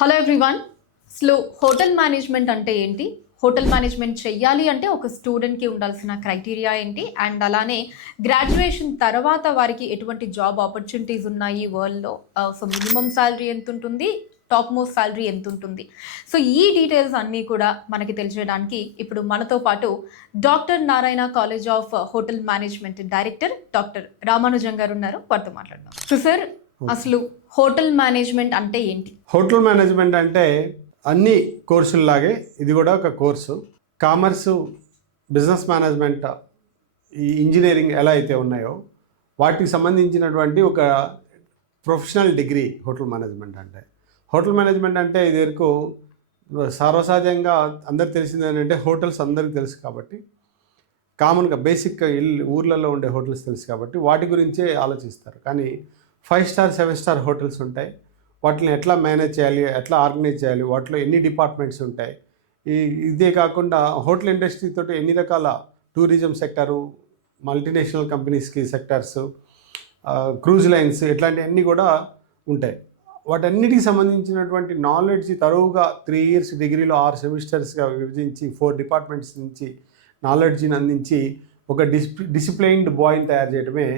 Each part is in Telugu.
Hello everyone. అసలు హోటల్ మేనేజ్మెంట్ అంటే ఏంటి? హోటల్ మేనేజ్మెంట్ చెయ్యాలి అంటే ఒక స్టూడెంట్‌కి ఉండాల్సిన క్రైటీరియా ఏంటి? అండ్ అలానే గ్రాడ్యుయేషన్ తర్వాత వారికి ఎటువంటి జాబ్ ఆపర్చునిటీస్ ఉన్నాయి వరల్డ్‌లో? సో మినిమమ్ సాలరీ ఎంతుంటుంది? టాప్ మోస్ట్ సాలరీ ఎంతుంటుంది? సో ఈ డీటెయిల్స్ అన్నీ కూడా మనకి తెలియజేయడానికి ఇప్పుడు మనతో పాటు doctor Narayana college of hotel management director doctor Ramanujam గారు ఉన్నారు. వారితో మాట్లాడదాం. సో సార్, అసలు హోటల్ మేనేజ్మెంట్ అంటే ఏంటి? హోటల్ మేనేజ్మెంట్ అంటే అన్ని కోర్సుల్లాగే ఇది కూడా ఒక కోర్సు. కామర్సు, బిజినెస్ మేనేజ్మెంట్, ఈ ఇంజనీరింగ్ ఎలా అయితే ఉన్నాయో వాటికి సంబంధించినటువంటి ఒక ప్రొఫెషనల్ డిగ్రీ హోటల్ మేనేజ్మెంట్ అంటే. హోటల్ మేనేజ్మెంట్ అంటే ఇది వరకు సర్వసహజంగా అందరికి తెలిసింది ఏంటంటే హోటల్స్ అందరికీ తెలుసు కాబట్టి, కామన్గా బేసిక్గా ఊర్లలో ఉండే హోటల్స్ తెలుసు కాబట్టి వాటి గురించే ఆలోచిస్తారు. కానీ 5 స్టార్ 7 స్టార్ హోటల్స్ ఉంటాయి. వాటిని ఎట్లా మేనేజ్ చేయాలి, ఎట్లా ఆర్గనైజ్ చేయాలి, వాటిలో ఎన్ని డిపార్ట్మెంట్స్ ఉంటాయి, ఇదే కాకుండా హోటల్ ఇండస్ట్రీ తోటి ఎన్ని రకాల టూరిజం సెక్టరు, మల్టీనేషనల్ కంపెనీస్కి సెక్టర్స్, క్రూజ్ లైన్స్, ఇట్లాంటివన్నీ కూడా ఉంటాయి. వాటన్నిటికి సంబంధించినటువంటి నాలెడ్జ్ తరువుగా 3 ఇయర్స్ డిగ్రీలో 6 సెమిస్టర్స్గా విభజించి 4 డిపార్ట్మెంట్స్ నుంచి నాలెడ్జ్ని అందించి ఒక డిసిప్లైన్డ్ బాయ్ని తయారు చేయడమే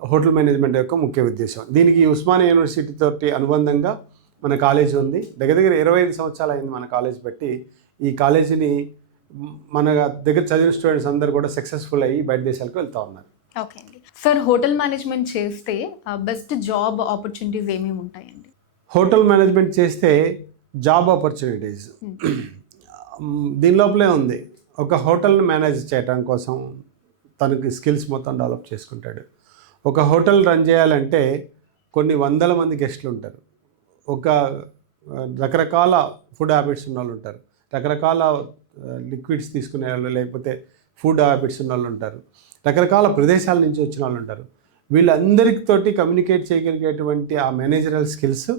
హోటల్ మేనేజ్మెంట్ యొక్క ముఖ్య ఉద్దేశం. దీనికి ఉస్మానియా యూనివర్సిటీ తోటి అనుబంధంగా మన కాలేజీ ఉంది. దగ్గర 25 సంవత్సరాలు అయింది మన కాలేజ్ పెట్టి. ఈ కాలేజీని మన దగ్గర చదివిన స్టూడెంట్స్ అందరూ కూడా సక్సెస్ఫుల్ అయ్యి బయట దేశాలకు వెళ్తూ ఉన్నారు. ఓకే అండి. సార్, హోటల్ మేనేజ్మెంట్ చేస్తే బెస్ట్ జాబ్ ఆపర్చునిటీస్ ఏమేమి ఉంటాయండి? హోటల్ మేనేజ్మెంట్ చేస్తే జాబ్ ఆపర్చునిటీస్ దీని లోపలే ఉంది. ఒక హోటల్ని మేనేజ్ చేయడం కోసం తనకి స్కిల్స్ మొత్తం డెవలప్ చేసుకుంటాడు. ఒక హోటల్ రన్ చేయాలంటే కొన్ని వందల మంది గెస్టులు ఉంటారు. ఒక రకరకాల ఫుడ్ హ్యాబిట్స్ ఉన్న వాళ్ళు ఉంటారు, రకరకాల లిక్విడ్స్ తీసుకునే వాళ్ళు, లేకపోతే ఫుడ్ హ్యాబిట్స్ ఉన్న వాళ్ళు ఉంటారు, రకరకాల ప్రదేశాల నుంచి వచ్చిన వాళ్ళు ఉంటారు. వీళ్ళందరితోటి కమ్యూనికేట్ చేయగలిగేటువంటి ఆ మేనేజరల్ స్కిల్స్,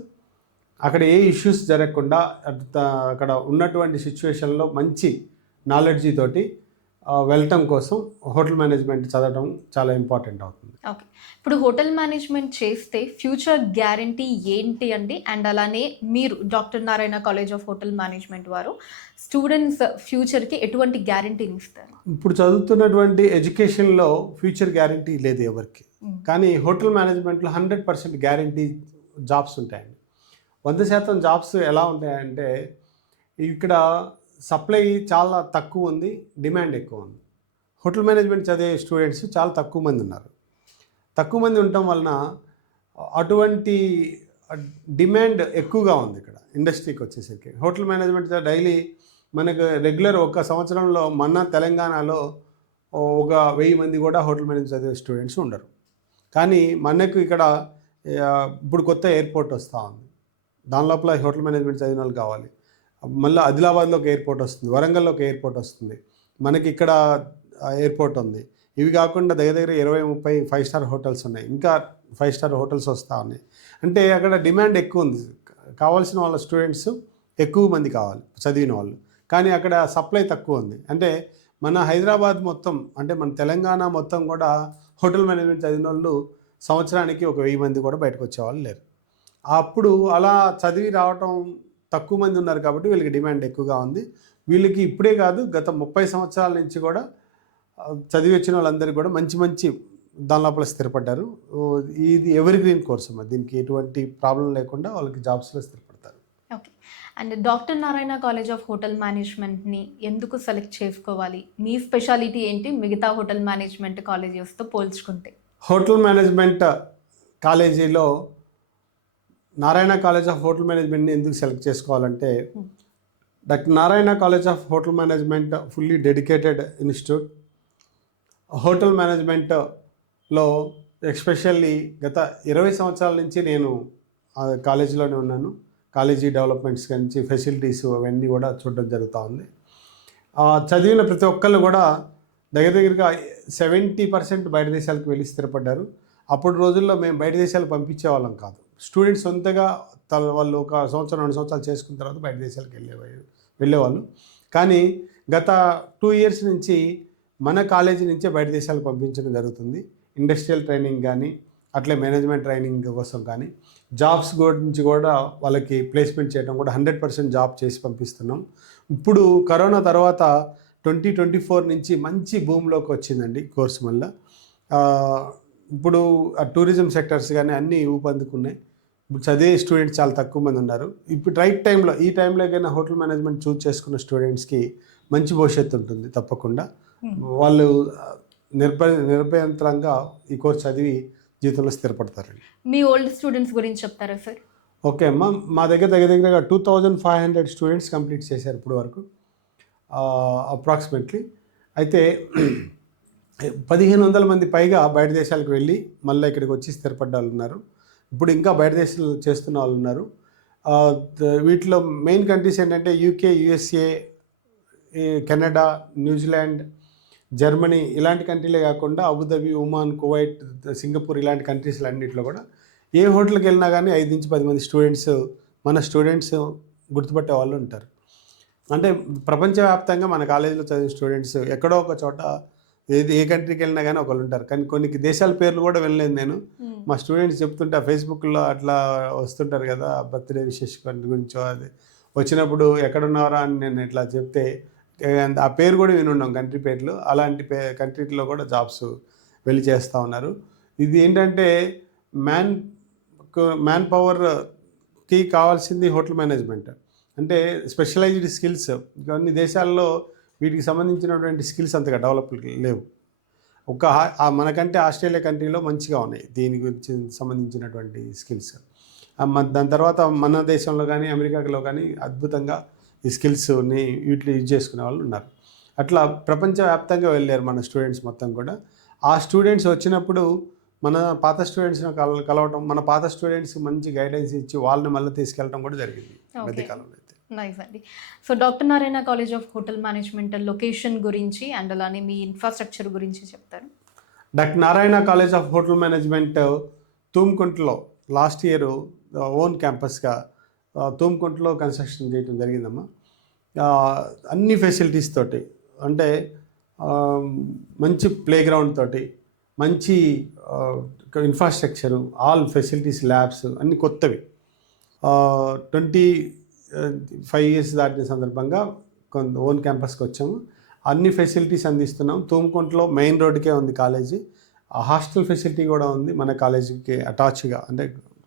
అక్కడ ఏ ఇష్యూస్ జరగకుండా అక్కడ ఉన్నటువంటి సిచ్యువేషన్లో మంచి నాలెడ్జీ తోటి వెళ్ళటం కోసం హోటల్ మేనేజ్మెంట్ చదవడం చాలా ఇంపార్టెంట్ అవుతుంది. ఓకే. ఇప్పుడు హోటల్ మేనేజ్మెంట్ చేస్తే ఫ్యూచర్ గ్యారంటీ ఏంటి అండి? అండ్ అలానే మీరు doctor Narayana college of hotel management వారు స్టూడెంట్స్ ఫ్యూచర్కి ఎటువంటి గ్యారంటీని ఇస్తారు? ఇప్పుడు చదువుతున్నటువంటి ఎడ్యుకేషన్లో ఫ్యూచర్ గ్యారంటీ లేదు ఎవరికి. కానీ హోటల్ మేనేజ్మెంట్లో 100% గ్యారంటీ జాబ్స్ ఉంటాయండి. 100% జాబ్స్ ఎలా ఉంటాయంటే, ఇక్కడ సప్లై చాలా తక్కువ ఉంది, డిమాండ్ ఎక్కువ ఉంది. హోటల్ మేనేజ్మెంట్ చదివే స్టూడెంట్స్ చాలా తక్కువ మంది ఉన్నారు. తక్కువ మంది ఉండటం వలన అటువంటి డిమాండ్ ఎక్కువగా ఉంది ఇక్కడ ఇండస్ట్రీకి వచ్చేసరికి. హోటల్ మేనేజ్మెంట్ డైలీ మనకు రెగ్యులర్ ఒక సంవత్సరంలో మన తెలంగాణలో ఒక 1000 మంది కూడా హోటల్ మేనేజ్మెంట్ చదివే స్టూడెంట్స్ ఉండరు. కానీ మనకు ఇక్కడ ఇప్పుడు కొత్త ఎయిర్పోర్ట్ వస్తూ ఉంది, దాని లోపల హోటల్ మేనేజ్మెంట్ చదివిన వాళ్ళు కావాలి. మళ్ళీ ఆదిలాబాద్లో ఒక ఎయిర్పోర్ట్ వస్తుంది, వరంగల్లో ఒక ఎయిర్పోర్ట్ వస్తుంది, మనకి ఇక్కడ ఎయిర్పోర్ట్ ఉంది. ఇవి కాకుండా దగ్గర 20-30 5 స్టార్ హోటల్స్ ఉన్నాయి, ఇంకా 5 స్టార్ హోటల్స్ వస్తూ ఉన్నాయి. అంటే అక్కడ డిమాండ్ ఎక్కువ ఉంది, కావాల్సిన వాళ్ళ స్టూడెంట్స్ ఎక్కువ మంది కావాలి చదివిన వాళ్ళు. కానీ అక్కడ సప్లై తక్కువ ఉంది. అంటే మన హైదరాబాద్ మొత్తం, అంటే మన తెలంగాణ మొత్తం కూడా హోటల్ మేనేజ్మెంట్ చదివిన వాళ్ళు సంవత్సరానికి ఒక 1000 మంది కూడా బయటకు వచ్చేవాళ్ళు లేరు. అప్పుడు అలా చదివి రావటం తక్కువ మంది ఉన్నారు కాబట్టి వీళ్ళకి డిమాండ్ ఎక్కువగా ఉంది. వీళ్ళకి ఇప్పుడే కాదు, గత 30 సంవత్సరాల నుంచి కూడా చదివి వచ్చిన వాళ్ళందరికీ కూడా మంచి మంచి దాని లోపల స్థిరపడ్డారు. ఇది ఎవర్ గ్రీన్ కోర్స్ అమ్మా, దీనికి ఎటువంటి ప్రాబ్లం లేకుండా వాళ్ళకి జాబ్స్లో స్థిరపడతారు. Okay. And doctor Narayana college of hotel మేనేజ్మెంట్ని ఎందుకు సెలెక్ట్ చేసుకోవాలి? మీ స్పెషాలిటీ ఏంటి మిగతా హోటల్ మేనేజ్మెంట్ కాలేజెస్తో పోల్చుకుంటే? హోటల్ మేనేజ్మెంట్ కాలేజీలో నారాయణ కాలేజ్ ఆఫ్ హోటల్ మేనేజ్మెంట్ని ఎందుకు సెలెక్ట్ చేసుకోవాలంటే, doctor Narayana college of hotel management fully dedicated institute. Hotel మేనేజ్మెంట్లో ఎస్పెషల్లీ గత 20 సంవత్సరాల నుంచి నేను కాలేజీలోనే ఉన్నాను. కాలేజీ డెవలప్మెంట్స్ నుంచి ఫెసిలిటీస్ అవన్నీ కూడా చూడడం జరుగుతూ ఉంది. చదివిన ప్రతి ఒక్కళ్ళు కూడా దగ్గరగా 70% బయట దేశాలకు వెళ్ళి స్థిరపడ్డారు. అప్పుడు రోజుల్లో మేము బయట దేశాలకు పంపించే వాళ్ళం కాదు. స్టూడెంట్స్ సొంతగా వాళ్ళు ఒక సంవత్సరం 2 సంవత్సరాలు చేసుకున్న తర్వాత బయట దేశాలకు వెళ్ళేవాళ్ళు. కానీ గత 2 ఇయర్స్ నుంచి మన కాలేజీ నుంచే బయట దేశాలకు పంపించడం జరుగుతుంది. ఇండస్ట్రియల్ ట్రైనింగ్ కానీ, అట్లే మేనేజ్మెంట్ ట్రైనింగ్ కోసం కానీ జాబ్స్ గురించి కూడా వాళ్ళకి ప్లేస్మెంట్ చేయడం కూడా 100% జాబ్ చేసి పంపిస్తున్నాం. ఇప్పుడు కరోనా తర్వాత 2024 నుంచి మంచి భూమిలోకి వచ్చిందండి కోర్సు వల్ల. ఇప్పుడు ఆ టూరిజం సెక్టర్స్ కానీ అన్నీ ఊపందుకున్నాయి. ఇప్పుడు చదివే స్టూడెంట్స్ చాలా తక్కువ మంది ఉన్నారు. ఇప్పుడు రైట్ టైంలో ఈ టైంలో కన్నా హోటల్ మేనేజ్మెంట్ చూస్ చేసుకున్న స్టూడెంట్స్కి మంచి భవిష్యత్తు ఉంటుంది తప్పకుండా. వాళ్ళు నిర్భయంతరంగా ఈ కోర్స్ చదివి జీవితంలో స్థిరపడతారండి. మీ ఓల్డ్ స్టూడెంట్స్ గురించి చెప్తారా సార్? ఓకే అమ్మా, మా దగ్గరగా 2500 స్టూడెంట్స్ కంప్లీట్ చేశారు ఇప్పుడు వరకు అప్రాక్సిమేట్లీ. అయితే 1500 మంది పైగా బయట దేశాలకు వెళ్ళి మళ్ళీ ఇక్కడికి వచ్చి స్థిరపడ్డ వాళ్ళు ఉన్నారు. ఇప్పుడు ఇంకా బయట దేశాలు చేస్తున్న వాళ్ళు ఉన్నారు. వీటిలో మెయిన్ కంట్రీస్ ఏంటంటే UK, USA, Canada, New Zealand, Germany ఇలాంటి కంట్రీలే కాకుండా అబుదాబి, ఒమాన్, కువైట్, సింగపూర్ ఇలాంటి కంట్రీస్లో అన్నింటిలో కూడా ఏ హోటల్కి వెళ్ళినా కానీ 5 నుంచి 10 మంది స్టూడెంట్స్ మన స్టూడెంట్స్ గుర్తుపట్టే వాళ్ళు ఉంటారు. అంటే ప్రపంచవ్యాప్తంగా మన కాలేజీలో చదివిన స్టూడెంట్స్ ఎక్కడో ఒక చోట ఏ కంట్రీకి వెళ్ళినా కానీ ఒకళ్ళు ఉంటారు. కానీ కొన్ని దేశాల పేర్లు కూడా వెళ్ళలేదు నేను. మా స్టూడెంట్స్ చెప్తుంటే ఫేస్బుక్లో అట్లా వస్తుంటారు కదా, బర్త్డే విశేష గురించో అది వచ్చినప్పుడు ఎక్కడున్నారా అని నేను ఇట్లా చెప్తే ఆ పేరు కూడా వినున్నాం, కంట్రీ పేర్లు. అలాంటి కంట్రీలో కూడా జాబ్స్ వెళ్ళి చేస్తూ ఉన్నారు. ఇది ఏంటంటే మ్యాన్ పవర్కి కావాల్సింది హోటల్ మేనేజ్మెంట్. అంటే స్పెషలైజ్డ్ స్కిల్స్ కొన్ని దేశాల్లో వీటికి సంబంధించినటువంటి స్కిల్స్ అంతగా డెవలప్ లేవు. మనకంటే ఆస్ట్రేలియా కంట్రీలో మంచిగా ఉన్నాయి దీని గురించి సంబంధించినటువంటి స్కిల్స్. దాని తర్వాత మన దేశంలో కానీ అమెరికాలో కానీ అద్భుతంగా ఈ స్కిల్స్ని యూజ్ చేసుకునే వాళ్ళు ఉన్నారు. అట్లా ప్రపంచవ్యాప్తంగా వెళ్ళారు మన స్టూడెంట్స్ మొత్తం కూడా. ఆ స్టూడెంట్స్ వచ్చినప్పుడు మన పాత స్టూడెంట్స్ని కలవటం, మన పాత స్టూడెంట్స్ మంచి గైడెన్స్ ఇచ్చి వాళ్ళని మళ్ళీ తీసుకెళ్ళడం కూడా జరిగింది మధ్యకాలంలో అయితే. నైస్ అండి. So doctor Narayana college of hotel management location గురించి అండ్ అలానే మీ ఇన్ఫ్రాస్ట్రక్చర్ గురించి చెప్తారు. Doctor Narayana college of hotel management తూమ్కుంటలో లాస్ట్ ఇయర్ ఓన్ క్యాంపస్గా తూమ్కుంటలో కన్స్ట్రక్షన్ చేయడం జరిగిందమ్మా. అన్ని ఫెసిలిటీస్ తోటి, అంటే మంచి ప్లే గ్రౌండ్ తోటి, మంచి ఇన్ఫ్రాస్ట్రక్చరు, ఆల్ ఫెసిలిటీస్, ల్యాబ్స్ అన్నీ కొత్తవి. 25 years దాటిన సందర్భంగా ఓన్ క్యాంపస్కి వచ్చాము. అన్ని ఫెసిలిటీస్ అందిస్తున్నాం. తూమ్కుంటలో మెయిన్ రోడ్డుకే ఉంది కాలేజీ. హాస్టల్ ఫెసిలిటీ కూడా ఉంది మన కాలేజీకి అటాచ్గా, అంటే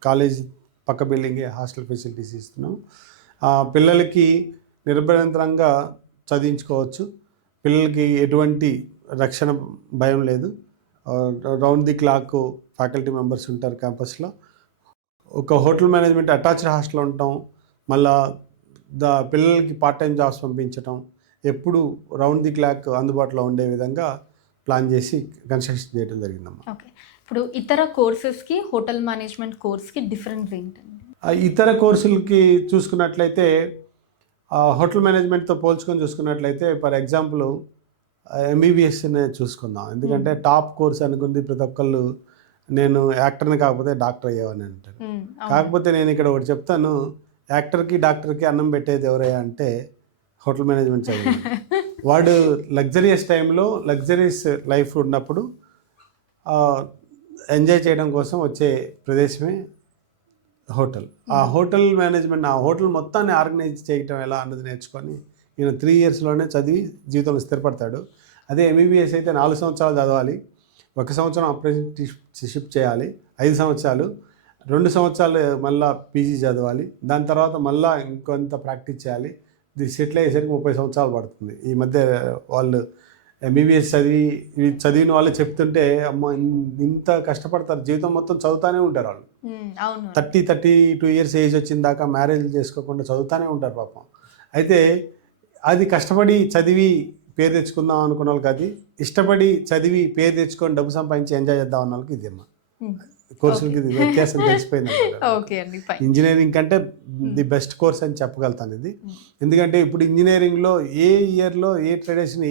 కాలేజ్ పక్క బిల్డింగే హాస్టల్ ఫెసిలిటీస్ ఇస్తున్నాం. పిల్లలకి నిరభ్యంతరంగా చదివించుకోవచ్చు. పిల్లలకి ఎటువంటి రక్షణ భయం లేదు. Round the clock faculty members ఉంటారు క్యాంపస్లో. ఒక హోటల్ మేనేజ్మెంట్ అటాచ్డ్ హాస్టల్ ఉంటాం. మళ్ళా పిల్లలకి పార్ట్ టైం జాబ్స్ పంపించడం, ఎప్పుడు రౌండ్ ది క్లాక్ అందుబాటులో ఉండే విధంగా ప్లాన్ చేసి కన్స్ట్రక్షన్ చేయడం జరిగిందమ్మా. ఓకే, ఇప్పుడు ఇతర కోర్సెస్కి హోటల్ మేనేజ్మెంట్ కోర్స్కి డిఫరెన్స్ ఏంటండి? ఇతర కోర్సులకి చూసుకున్నట్లయితే హోటల్ మేనేజ్మెంట్తో పోల్చుకొని చూసుకున్నట్లయితే ఫర్ ఎగ్జాంపుల్ ఎంబీబీఎస్నే చూసుకుందాం. ఎందుకంటే టాప్ కోర్స్ అనుకుంది ప్రతి ఒక్కళ్ళు, నేను యాక్టర్ని కాకపోతే డాక్టర్ అయ్యేవని అంటారు. కాకపోతే నేను ఇక్కడ ఒకటి చెప్తాను, యాక్టర్కి డాక్టర్కి అన్నం పెట్టేది ఎవరయ్యా అంటే హోటల్ మేనేజ్మెంట్ చదివి వాడు లగ్జరియస్ టైంలో లగ్జరియస్ లైఫ్ ఉన్నప్పుడు ఎంజాయ్ చేయడం కోసం వచ్చే ప్రదేశమే హోటల్. ఆ హోటల్ మేనేజ్మెంట్, ఆ హోటల్ మొత్తాన్ని ఆర్గనైజ్ చేయటం ఎలా అన్నది నేర్చుకొని ఈయన 3 yearsలోనే చదివి జీవితంలో స్థిరపడతాడు. అదే ఎంబీబీఎస్ అయితే 4 సంవత్సరాలు చదవాలి, 1 సంవత్సరం అప్రెంటిస్షిప్ చేయాలి, 5 సంవత్సరాలు, 2 సంవత్సరాలు మళ్ళీ పీజీ చదవాలి, దాని తర్వాత మళ్ళీ ఇంకొంత ప్రాక్టీస్ చేయాలి. ఇది సెటిల్ అయ్యేసరికి 30 సంవత్సరాలు పడుతుంది. ఈ మధ్య వాళ్ళు ఎంబీబీఎస్ చదివిన వాళ్ళు చెప్తుంటే అమ్మ ఇంత కష్టపడతారు, జీవితం మొత్తం చదువుతూనే ఉంటారు వాళ్ళు. 32 years ఏజ్ వచ్చిన దాకా మ్యారేజ్ చేసుకోకుండా చదువుతూనే ఉంటారు పాపం. అయితే అది కష్టపడి చదివి పేరు తెచ్చుకుందాం అనుకున్న వాళ్ళకి, అది ఇష్టపడి చదివి పేరు తెచ్చుకొని డబ్బు సంపాదించి ఎంజాయ్ చేద్దాం అన్న వాళ్ళకి ఇదేమ్మా కోర్సులకి వ్యత్యాసం తెలిసిపోయింది. ఇంజనీరింగ్ కంటే ది బెస్ట్ కోర్స్ అని చెప్పగలుగుతాను ఇది. ఎందుకంటే ఇప్పుడు ఇంజనీరింగ్లో ఏ ఇయర్లో ఏ ట్రెడిషన్,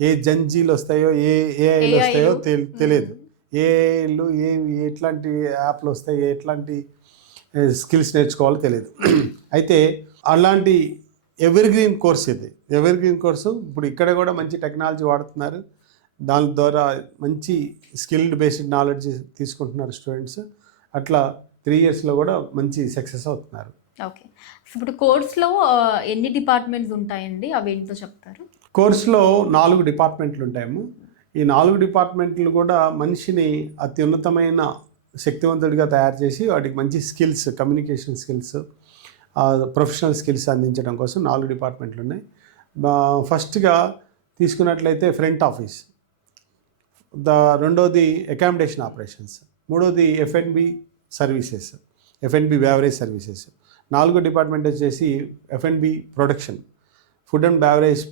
ఏ జంజీలు వస్తాయో, ఏ ఏఐలు వస్తాయో తెలియదు. ఏఐలు ఎట్లాంటి యాప్లు వస్తాయి, ఎట్లాంటి స్కిల్స్ నేర్చుకోవాలో తెలియదు. అయితే అలాంటి ఎవర్ గ్రీన్ కోర్స్ ఇది. ఎవర్ గ్రీన్ కోర్సు ఇప్పుడు ఇక్కడ కూడా మంచి టెక్నాలజీ వాడుతున్నారు. దాని ద్వారా మంచి స్కిల్డ్ బేస్డ్ నాలెడ్జ్ తీసుకుంటున్నారు స్టూడెంట్స్. అట్లా 3 ఇయర్స్లో కూడా మంచి సక్సెస్ అవుతున్నారు. ఓకే. ఇప్పుడు కోర్స్లో ఎన్ని డిపార్ట్మెంట్స్ ఉంటాయండి? అవి ఏంటో చెప్తారు? కోర్సులో 4 డిపార్ట్మెంట్లు ఉంటాము. ఈ 4 డిపార్ట్మెంట్లు కూడా మనిషిని అత్యున్నతమైన శక్తివంతుడిగా తయారు చేసి వాటికి మంచి skills, communication skills, professional skills అందించడం కోసం 4 డిపార్ట్మెంట్లు ఉన్నాయి. ఫస్ట్గా తీసుకున్నట్లయితే ఫ్రంట్ ఆఫీస్, రెండోది అకామిడేషన్ ఆపరేషన్స్, మూడోది F&B services, F&B beverage services, 4 department వచ్చేసి F&B production, food and beverage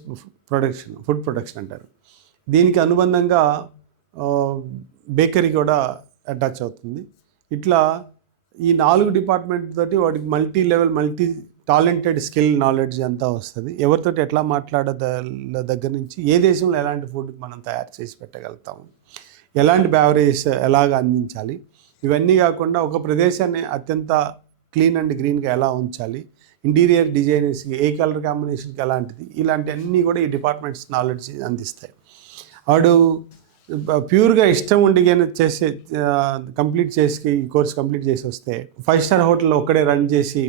production, food production అంటారు. దీనికి అనుబంధంగా బేకరీ కూడా అటాచ్ అవుతుంది. ఇట్లా ఈ 4 డిపార్ట్మెంట్ తోటి వాటికి multi level, multi talented skill knowledge అంతా వస్తుంది. ఎవరితోటి ఎట్లా దగ్గర నుంచి ఏ దేశంలో ఎలాంటి ఫుడ్ మనం తయారు చేసి పెట్టగలుగుతాము, ఎలాంటి బేవరేజెస్ ఎలాగ అందించాలి, ఇవన్నీ కాకుండా ఒక ప్రదేశాన్ని అత్యంత క్లీన్ అండ్ గ్రీన్గా ఎలా ఉంచాలి, ఇంటీరియర్ డిజైనర్స్కి ఏ కలర్ కాంబినేషన్కి ఎలాంటిది, ఇలాంటి అన్నీ కూడా ఈ డిపార్ట్మెంట్స్ నాలెడ్జ్ అందిస్తాయి. వాడు ప్యూర్గా ఇష్టం ఉండి చేసే కంప్లీట్ చేసి ఈ కోర్స్ కంప్లీట్ చేసి వస్తే 5 స్టార్ హోటల్లో ఒక్కడే రన్ చేసి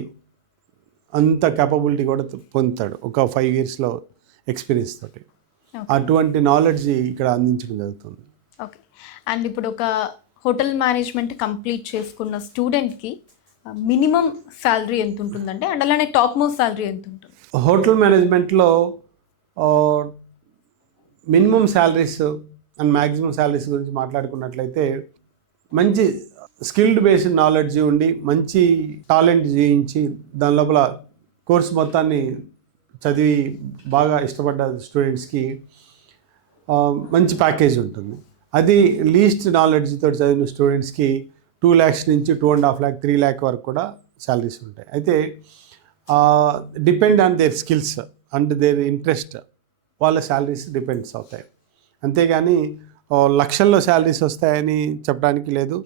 అంత క్యాపబిలిటీ కూడా పొందుతాడు ఒక 5 ఇయర్స్లో ఎక్స్పీరియన్స్ తోటి. అటువంటి నాలెడ్జ్ ఇక్కడ అందించడం జరుగుతుంది. ఓకే. అండ్ ఇప్పుడు ఒక హోటల్ మేనేజ్మెంట్ కంప్లీట్ చేసుకున్న స్టూడెంట్కి మినిమం శాలరీ ఎంత ఉంటుందంటే, అండ్ అలానే టాప్ మోస్ట్ శాలరీ ఎంత ఉంటుంది? హోటల్ మేనేజ్మెంట్లో minimum salaries and maximum salaries గురించి మాట్లాడుకున్నట్లయితే, మంచి స్కిల్డ్ బేస్డ్ నాలెడ్జ్ ఉండి మంచి టాలెంట్ జయించి దాని లోపల కోర్స్ మొత్తాన్ని చదివి బాగా ఇష్టపడ్డ స్టూడెంట్స్కి మంచి ప్యాకేజ్ ఉంటుంది. అది లీస్ట్ నాలెడ్జ్ తోటి చదివిన స్టూడెంట్స్కి 2 lakhs నుంచి 2.5 lakh, 3 lakh వరకు కూడా శాలరీస్ ఉంటాయి. అయితే depend on their skills and their interest వాళ్ళ శాలరీస్ డిపెండ్స్ అవుతాయి. అంతేగాని లక్షల్లో శాలరీస్ వస్తాయని చెప్పడానికి లేదు,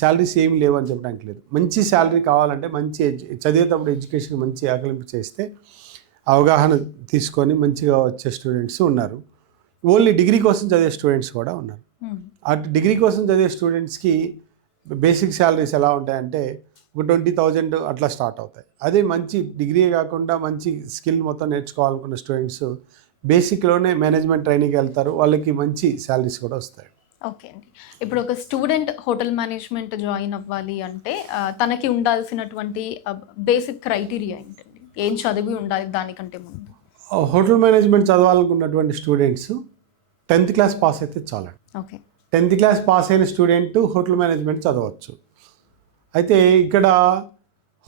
శాలరీస్ ఏమి లేవు అని చెప్పడానికి లేదు. మంచి శాలరీ కావాలంటే మంచి చదివేటప్పుడు ఎడ్యుకేషన్ మంచి ఆకలింపు చేస్తే అవగాహన తీసుకొని మంచిగా వచ్చే స్టూడెంట్స్ ఉన్నారు. ఓన్లీ డిగ్రీ కోసం చదివే స్టూడెంట్స్ కూడా ఉన్నారు. అటు డిగ్రీ కోసం చదివే స్టూడెంట్స్కి బేసిక్ శాలరీస్ ఎలా ఉంటాయంటే ఒక 20,000 అట్లా స్టార్ట్ అవుతాయి. అదే మంచి డిగ్రీ కాకుండా మంచి స్కిల్ మొత్తం నేర్చుకోవాలనుకున్న స్టూడెంట్స్ బేసిక్లోనే మేనేజ్మెంట్ ట్రైనింగ్కి వెళ్తారు, వాళ్ళకి మంచి శాలరీస్ కూడా వస్తాయి. ఓకే అండి. ఇప్పుడు ఒక స్టూడెంట్ హోటల్ మేనేజ్మెంట్ జాయిన్ అవ్వాలి అంటే తనకి ఉండాల్సినటువంటి బేసిక్ క్రైటీరియా ఏంటండి? ఏం చదివి ఉండాలి దానికంటే ముందు? హోటల్ మేనేజ్మెంట్ చదవాలనుకున్నటువంటి స్టూడెంట్స్ 10th class పాస్ అయితే చాలండి. ఓకే. 10th class పాస్ అయిన స్టూడెంట్ హోటల్ మేనేజ్మెంట్ చదవచ్చు. అయితే ఇక్కడ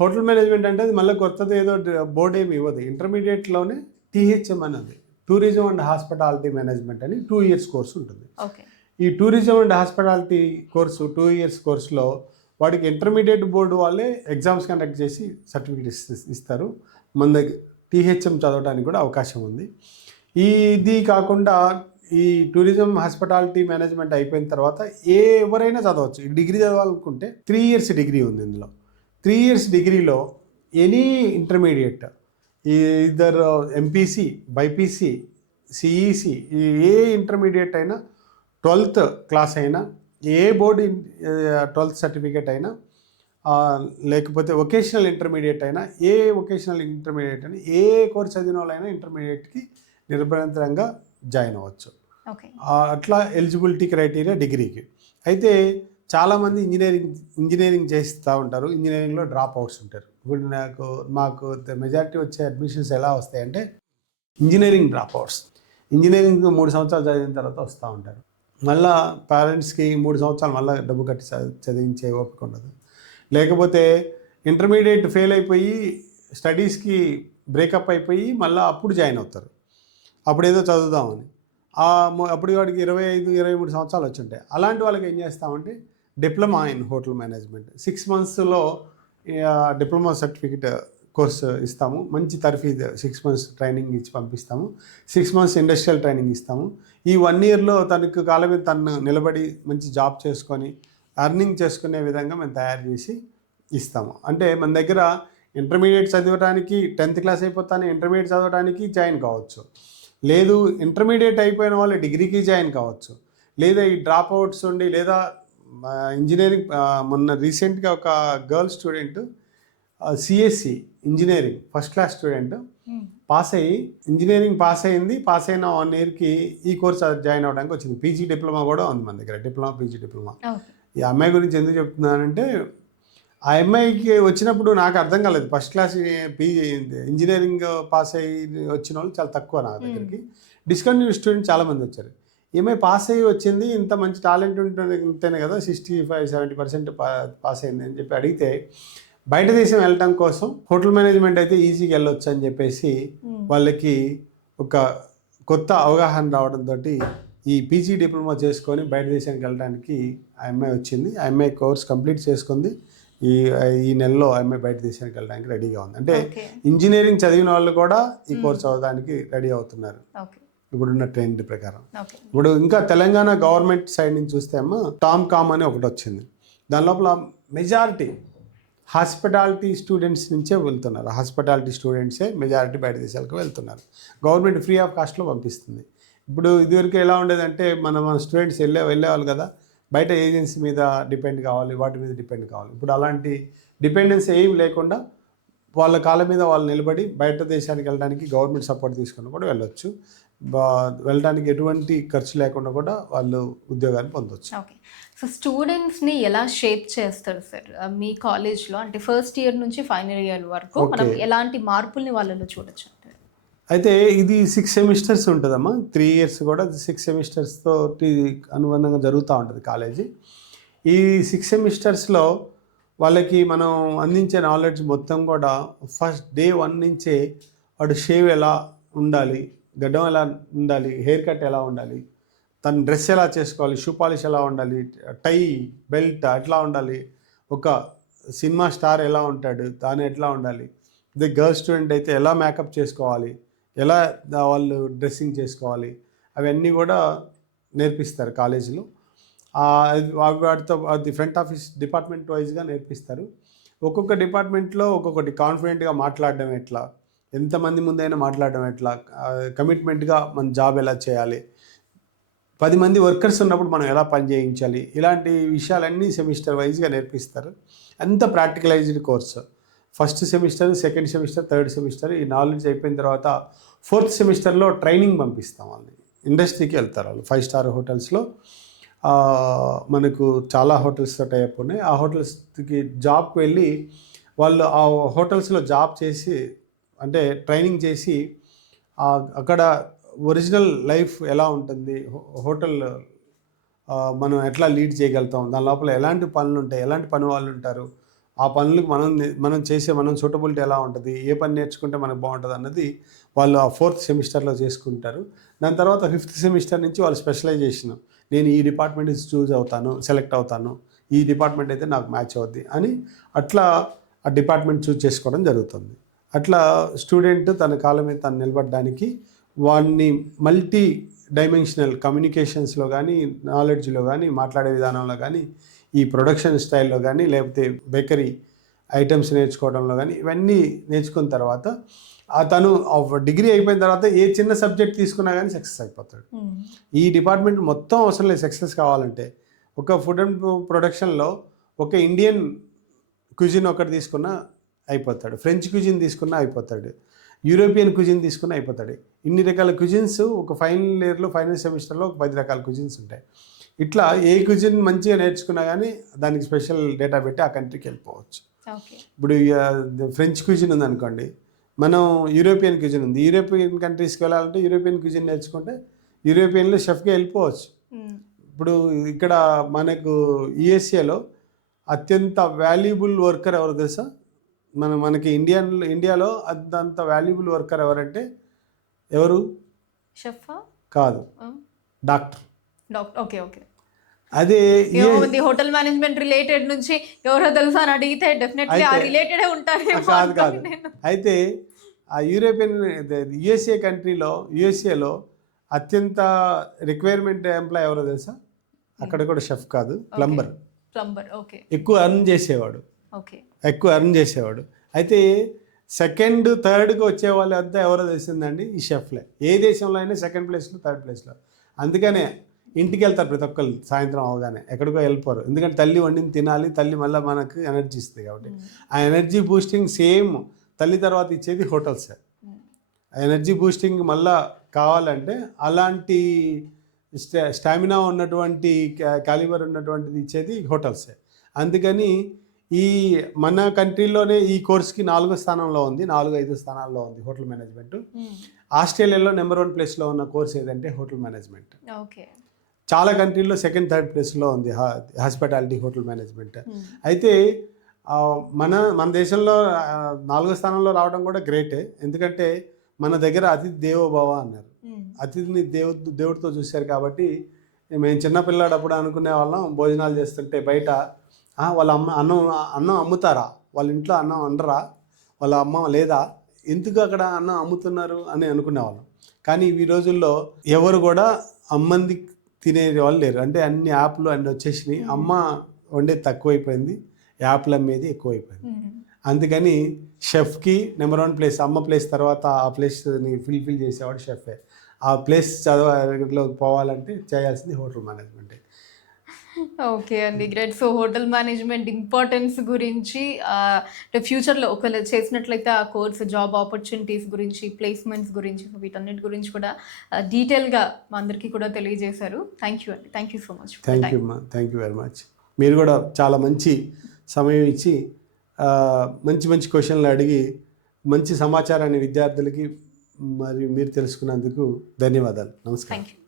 హోటల్ మేనేజ్మెంట్ అంటే అది మళ్ళీ కొత్తది ఏదో బోర్డు ఏమి ఇవ్వదు. ఇంటర్మీడియట్లోనే THM అన్నది, టూరిజం అండ్ హాస్పిటాలిటీ మేనేజ్మెంట్ అని 2 years కోర్సు ఉంటుంది. ఓకే. ఈ tourism and hospitality course 2 years కోర్సులో వాడికి ఇంటర్మీడియట్ బోర్డు వాళ్ళే ఎగ్జామ్స్ కండక్ట్ చేసి సర్టిఫికేట్ ఇస్తారు. మన దగ్గర THM చదవడానికి కూడా అవకాశం ఉంది. ఇది కాకుండా ఈ టూరిజం హాస్పిటాలిటీ మేనేజ్మెంట్ అయిపోయిన తర్వాత ఎవరైనా చదవచ్చు. డిగ్రీ చదవాలనుకుంటే 3 years డిగ్రీ ఉంది ఇందులో. 3 years డిగ్రీలో ఎనీ ఇంటర్మీడియట్, ఇద్దరు MPC, BIPC, CEC, ఏ ఇంటర్మీడియట్ అయినా, 12th class అయినా, ఏ బోర్డు 12th సర్టిఫికేట్ అయినా, లేకపోతే వొకేషనల్ ఇంటర్మీడియట్ అయినా, ఏ వొకేషనల్ ఇంటర్మీడియట్ అయినా, ఏ కోర్స్ చదివిన వాళ్ళైనా ఇంటర్మీడియట్కి నిరభ్యంతరంగా జాయిన్ అవ్వచ్చు. అట్లా ఎలిజిబిలిటీ క్రైటీరియా డిగ్రీకి. అయితే చాలామంది ఇంజనీరింగ్ చేస్తూ ఉంటారు, ఇంజనీరింగ్లో డ్రాప్ అవుట్స్ ఉంటారు. ఇప్పుడు మాకు మెజారిటీ వచ్చే అడ్మిషన్స్ ఎలా వస్తాయంటే ఇంజనీరింగ్ డ్రాప్ అవుట్స్. ఇంజనీరింగ్ 3 సంవత్సరాలు చదివిన తర్వాత వస్తూ ఉంటారు. మళ్ళీ పేరెంట్స్కి 3 సంవత్సరాలు మళ్ళీ డబ్బు కట్టి చదివించే ఓపిక ఉండదు. లేకపోతే ఇంటర్మీడియట్ ఫెయిల్ అయిపోయి స్టడీస్కి బ్రేకప్ అయిపోయి మళ్ళీ అప్పుడు జాయిన్ అవుతారు, అప్పుడు ఏదో చదువుదామని. అప్పుడు వాడికి 25-23 సంవత్సరాలు వచ్చి ఉంటాయి. అలాంటి వాళ్ళకి ఏం చేస్తామంటే డిప్లొమా ఇన్ హోటల్ మేనేజ్మెంట్ 6 monthsలో డిప్లొమా సర్టిఫికేట్ కోర్సు ఇస్తాము. మంచి తర్ఫీదు 6 months ట్రైనింగ్ ఇచ్చి పంపిస్తాము. 6 months ఇండస్ట్రియల్ ట్రైనింగ్ ఇస్తాము. ఈ 1 yearలో తనకు కాళ్ళ మీద తను నిలబడి మంచి జాబ్ చేసుకొని ఎర్నింగ్ చేసుకునే విధంగా మేము తయారు చేసి ఇస్తాము. అంటే మన దగ్గర ఇంటర్మీడియట్ చదవడానికి 10th class అయిపోతానే ఇంటర్మీడియట్ చదవడానికి జాయిన్ కావచ్చు. లేదు ఇంటర్మీడియట్ అయిపోయిన వాళ్ళు డిగ్రీకి జాయిన్ కావచ్చు, లేదా ఈ డ్రాప్ అవుట్స్ ఉండి, లేదా ఇంజనీరింగ్ మొన్న రీసెంట్గా ఒక girl student CSE engineering first class student pass అయ్యి ఇంజనీరింగ్ పాస్ అయింది. పాస్ అయిన 1 ఇయర్కి ఈ కోర్స్ జాయిన్ అవ్వడానికి వచ్చింది. పీజీ డిప్లొమా కూడా ఉంది మన దగ్గర, డిప్లొమా పీజీ డిప్లొమా. ఈ అమ్మాయి గురించి ఎందుకు చెప్తున్నానంటే ఆ అమ్మాయికి వచ్చినప్పుడు నాకు అర్థం కాలేదు. ఫస్ట్ క్లాస్ ఇంజనీరింగ్ పాస్ అయ్యి వచ్చిన వాళ్ళు చాలా తక్కువ నా దగ్గరికి. డిస్కంటిన్యూ స్టూడెంట్ చాలామంది వచ్చారు. ఈమె పాస్ అయ్యి వచ్చింది, ఇంత మంచి టాలెంట్ ఉంటేనే కదా 65-70% పాస్ అయింది అని చెప్పి అడిగితే, బయట దేశం వెళ్ళటం కోసం హోటల్ మేనేజ్మెంట్ అయితే ఈజీగా వెళ్ళొచ్చు అని చెప్పేసి వాళ్ళకి ఒక కొత్త అవగాహన రావడంతో ఈ పీజీ డిప్లొమా చేసుకొని బయట దేశానికి వెళ్ళడానికి ఆ అమ్మాయి వచ్చింది. ఆ అమ్మాయి కోర్స్ కంప్లీట్ చేసుకుంది. ఈ నెలలో ఆ అమ్మాయి బయట దేశానికి వెళ్ళడానికి రెడీగా ఉంది. అంటే ఇంజనీరింగ్ చదివిన వాళ్ళు కూడా ఈ కోర్స్ అవ్వడానికి రెడీ అవుతున్నారు ఇప్పుడున్న ట్రెండ్ ప్రకారం. ఇప్పుడు ఇంకా తెలంగాణ గవర్నమెంట్ సైడ్ నుంచి చూస్తే అమ్మా టామ్ కామ్ అని ఒకటి వచ్చింది. దాని లోపల మెజారిటీ హాస్పిటాలిటీ స్టూడెంట్స్ నుంచే వెళ్తున్నారు. హాస్పిటాలిటీ స్టూడెంట్సే మెజారిటీ బయట దేశాలకు వెళ్తున్నారు. గవర్నమెంట్ ఫ్రీ ఆఫ్ కాస్ట్లో పంపిస్తుంది. ఇప్పుడు ఇదివరకు ఎలా ఉండేదంటే మన స్టూడెంట్స్ వెళ్ళేవాళ్ళు కదా, బయట ఏజెన్సీ మీద డిపెండ్ కావాలి, వాటి మీద డిపెండ్ కావాలి. ఇప్పుడు అలాంటి డిపెండెన్స్ ఏం లేకుండా వాళ్ళ కాళ్ళ మీద వాళ్ళు నిలబడి బయట దేశానికి వెళ్ళడానికి గవర్నమెంట్ సపోర్ట్ తీసుకుని కూడా వెళ్ళొచ్చు. వెళ్ళడానికి ఎటువంటి ఖర్చు లేకుండా కూడా వాళ్ళు ఉద్యోగాన్ని పొందొచ్చు. ఓకే, సో స్టూడెంట్స్ని ఎలా షేప్ చేస్తారు సార్ మీ కాలేజ్లో? అంటే ఫస్ట్ ఇయర్ నుంచి ఫైనల్ ఇయర్ వరకు మనం ఎలాంటి మార్పుల్ని వాళ్ళలో చూడొచ్చు అంటారు? అయితే ఇది 6 సెమిస్టర్స్ ఉంటుందమ్మా. 3 ఇయర్స్ కూడా 6 సెమిస్టర్స్తో అనుబంధంగా జరుగుతూ ఉంటుంది కాలేజీ. ఈ 6 సెమిస్టర్స్లో వాళ్ళకి మనం అందించే నాలెడ్జ్ మొత్తం కూడా ఫస్ట్ డే 1 నుంచే వాడు షేవ్ ఎలా ఉండాలి, గడ్డం ఎలా ఉండాలి, హెయిర్ కట్ ఎలా ఉండాలి, తన డ్రెస్ ఎలా చేసుకోవాలి, షూ పాలిష్ ఎలా ఉండాలి, టై బెల్ట్ ఎట్లా ఉండాలి, ఒక సినిమా స్టార్ ఎలా ఉంటాడు దాని ఎట్లా ఉండాలి, అదే గర్ల్ స్టూడెంట్ అయితే ఎలా మేకప్ చేసుకోవాలి, ఎలా వాళ్ళు డ్రెస్సింగ్ చేసుకోవాలి, అవన్నీ కూడా నేర్పిస్తారు కాలేజీలో. వాటితో అది ఫ్రంట్ ఆఫీస్ డిపార్ట్మెంట్ వైజ్గా నేర్పిస్తారు. ఒక్కొక్క డిపార్ట్మెంట్లో ఒక్కొక్కటి కాన్ఫిడెంట్గా మాట్లాడడం ఎట్లా, ఎంతమంది ముందైనా మాట్లాడడం ఎట్లా, కమిట్మెంట్గా మన జాబ్ ఎలా చేయాలి, 10 మంది వర్కర్స్ ఉన్నప్పుడు మనం ఎలా పని చేయించాలి, ఇలాంటి విషయాలన్నీ సెమిస్టర్ వైజ్గా నేర్పిస్తారు. అంత practicalized course. First semester, second semester, third semester ఈ నాలెడ్జ్ అయిపోయిన తర్వాత 4th సెమిస్టర్లో ట్రైనింగ్ పంపిస్తాం వాళ్ళని. ఇండస్ట్రీకి వెళ్తారు వాళ్ళు. 5 స్టార్ హోటల్స్లో మనకు చాలా హోటల్స్తో టైప్ ఉన్నాయి. ఆ హోటల్స్కి జాబ్కి వెళ్ళి వాళ్ళు ఆ హోటల్స్లో జాబ్ చేసి అంటే ట్రైనింగ్ చేసి అక్కడ ఒరిజినల్ లైఫ్ ఎలా ఉంటుంది, హోటల్ మనం ఎట్లా లీడ్ చేయగలుగుతాం, దాని లోపల ఎలాంటి పనులు ఉంటాయి, ఎలాంటి పని వాళ్ళు ఉంటారు, ఆ పనులకు మనం సూటబిలిటీ ఎలా ఉంటుంది, ఏ పని నేర్చుకుంటే మనకు బాగుంటుంది అన్నది వాళ్ళు ఆ 4th సెమిస్టర్లో చేసుకుంటారు. దాని తర్వాత 5th సెమిస్టర్ నుంచి వాళ్ళు స్పెషలైజేషన్, నేను ఈ డిపార్ట్మెంట్ సెలెక్ట్ అవుతాను, ఈ డిపార్ట్మెంట్ అయితే నాకు మ్యాచ్ అవుద్ది అని అట్లా ఆ డిపార్ట్మెంట్ చూస్ చేసుకోవడం జరుగుతుంది. అట్లా స్టూడెంట్ తన కాళ్ళ మీద తను నిలబడడానికి వాడిని మల్టీ డైమెన్షనల్ కమ్యూనికేషన్స్లో కానీ, నాలెడ్జ్లో కానీ, మాట్లాడే విధానంలో కానీ, ఈ ప్రొడక్షన్ స్టైల్లో కానీ, లేకపోతే బేకరీ ఐటమ్స్ నేర్చుకోవడంలో కానీ, ఇవన్నీ నేర్చుకున్న తర్వాత తను డిగ్రీ అయిపోయిన తర్వాత ఏ చిన్న సబ్జెక్ట్ తీసుకున్నా కానీ సక్సెస్ అయిపోతాడు. ఈ డిపార్ట్మెంట్ మొత్తం అవసరం లేదు సక్సెస్ కావాలంటే. ఒక ఫుడ్ అండ్ ప్రొడక్షన్లో ఒక ఇండియన్ క్యూజిన్ ఒకటి తీసుకున్నా అయిపోతాడు, ఫ్రెంచ్ క్యూజిన్ తీసుకున్నా అయిపోతాడు, యూరోపియన్ క్యూజిన్ తీసుకున్నా అయిపోతాడు. ఇన్ని రకాల క్యూజిన్స్ ఒక ఫైనల్ ఇయర్లో, ఫైనల్ సెమిస్టర్లో ఒక 10 రకాల క్యూజిన్స్ ఉంటాయి. ఇట్లా ఏ క్యూజిన్ మంచిగా నేర్చుకున్నా కానీ దానికి స్పెషల్ డేటా పెట్టి ఆ కంట్రీకి వెళ్ళిపోవచ్చు. ఇప్పుడు ఫ్రెంచ్ క్యూజిన్ ఉందనుకోండి, మనం యూరోపియన్ క్యూజిన్ ఉంది, యూరోపియన్ కంట్రీస్కి వెళ్ళాలంటే యూరోపియన్ క్యూజిన్ నేర్చుకుంటే యూరోపియన్లో షెఫ్గా వెళ్ళిపోవచ్చు. ఇప్పుడు ఇక్కడ మనకు యుఎస్ఏలో అత్యంత వాల్యుబుల్ వర్కర్ ఎవరు తెలుసా? మనకి ఇండియాలో అంత వాల్యుబుల్ వర్కర్ ఎవరంటే ఎవరు? షెఫ్ కాదు, డాక్టర్. Okay okay. అదే హోటల్ మేనేజ్మెంట్ రిలేటెడ్ నుంచి ఎవరో తెలుసా అని అడిగితే డెఫినెట్లీ ఆ రిలేటెడే ఉంటారు. కాదు. అయితే ఆ యుఎస్ఏ కంట్రీలో, యుఎస్ఏలో అత్యంత రిక్వైర్మెంట్ ఎంప్లాయ్ ఎవరో తెలుసా? అక్కడ కూడా షెఫ్ కాదు, ప్లంబర్. ఓకే. ఎక్కువ ఎర్న్ చేసేవాడు. అయితే సెకండ్ థర్డ్కి వచ్చే వాళ్ళు అంతా ఎవరో తెలిసిందండి, ఈ షెఫ్లే. ఏ దేశంలో అయినా సెకండ్ ప్లేస్లో థర్డ్ ప్లేస్లో. అందుకనే ఇంటికి వెళ్తారు ప్రతి ఒక్కరు సాయంత్రం అవగానే, ఎక్కడికో వెళ్ళిపోరు. ఎందుకంటే తల్లి వండింది తినాలి, తల్లి మళ్ళీ మనకు ఎనర్జీ ఇస్తుంది కాబట్టి. ఆ ఎనర్జీ బూస్టింగ్ సేమ్ తల్లి తర్వాత ఇచ్చేది హోటల్సే. ఆ ఎనర్జీ బూస్టింగ్ మళ్ళా కావాలంటే అలాంటి స్టామినా ఉన్నటువంటి క్యాలిబర్ ఉన్నటువంటిది ఇచ్చేది హోటల్సే. అందుకని ఈ మన కంట్రీలోనే ఈ కోర్స్కి 4వ స్థానంలో ఉంది, 4-5 స్థానాల్లో ఉంది హోటల్ మేనేజ్మెంట్. ఆస్ట్రేలియాలో నెంబర్ 1 ప్లేస్లో ఉన్న కోర్స్ ఏదంటే హోటల్ మేనేజ్మెంట్. ఓకే. చాలా కంట్రీల్లో సెకండ్ థర్డ్ ప్లేస్లో ఉంది హాస్పిటాలిటీ హోటల్ మేనేజ్మెంట్. అయితే మన దేశంలో 4వ స్థానంలో రావడం కూడా గ్రేటే. ఎందుకంటే మన దగ్గర అతిథి దేవోభవ అన్నారు. అతిథిని దేవుడితో చూశారు కాబట్టి. మేము చిన్నపిల్లాడప్పుడు అనుకునే వాళ్ళం, భోజనాలు చేస్తుంటే బయట వాళ్ళ అన్నం అమ్ముతారా, వాళ్ళ ఇంట్లో అన్నం వండరా, వాళ్ళ అమ్మ లేదా, ఎందుకు అక్కడ అన్నం అమ్ముతున్నారు అని అనుకునేవాళ్ళం. కానీ ఈ రోజుల్లో ఎవరు కూడా అమ్మంది తినే వాళ్ళు లేరు. అంటే అన్ని యాప్లు అన్నీ వచ్చేసినాయి. అమ్మ వండేది తక్కువైపోయింది, యాప్లు అమ్మేది ఎక్కువైపోయింది. అందుకని షెఫ్కి నెంబర్ 1 ప్లేస్, అమ్మ ప్లేస్ తర్వాత ఆ ప్లేస్ని ఫిల్ చేసేవాడు షెఫే. ఆ ప్లేస్ చదవలోకి పోవాలంటే చేయాల్సింది హోటల్ మేనేజ్మెంట్. ఓకే అండి, great. So hotel management importance గురించి, ఫ్యూచర్లో ఒకవేళ చేసినట్లయితే ఆ కోర్స్ జాబ్ ఆపర్చునిటీస్ గురించి, ప్లేస్మెంట్స్ గురించి, వీటన్నిటి గురించి కూడా డీటెయిల్గా మా అందరికీ కూడా తెలియజేశారు. థ్యాంక్ యూ అండి, thank you so much. Thank you అమ్మా, థ్యాంక్ యూ వెరీ మచ్. మీరు కూడా చాలా మంచి సమయం ఇచ్చి మంచి క్వశ్చన్లు అడిగి మంచి సమాచారాన్ని విద్యార్థులకి మరియు మీరు తెలుసుకున్నందుకు ధన్యవాదాలు. నమస్కారం. Thank you.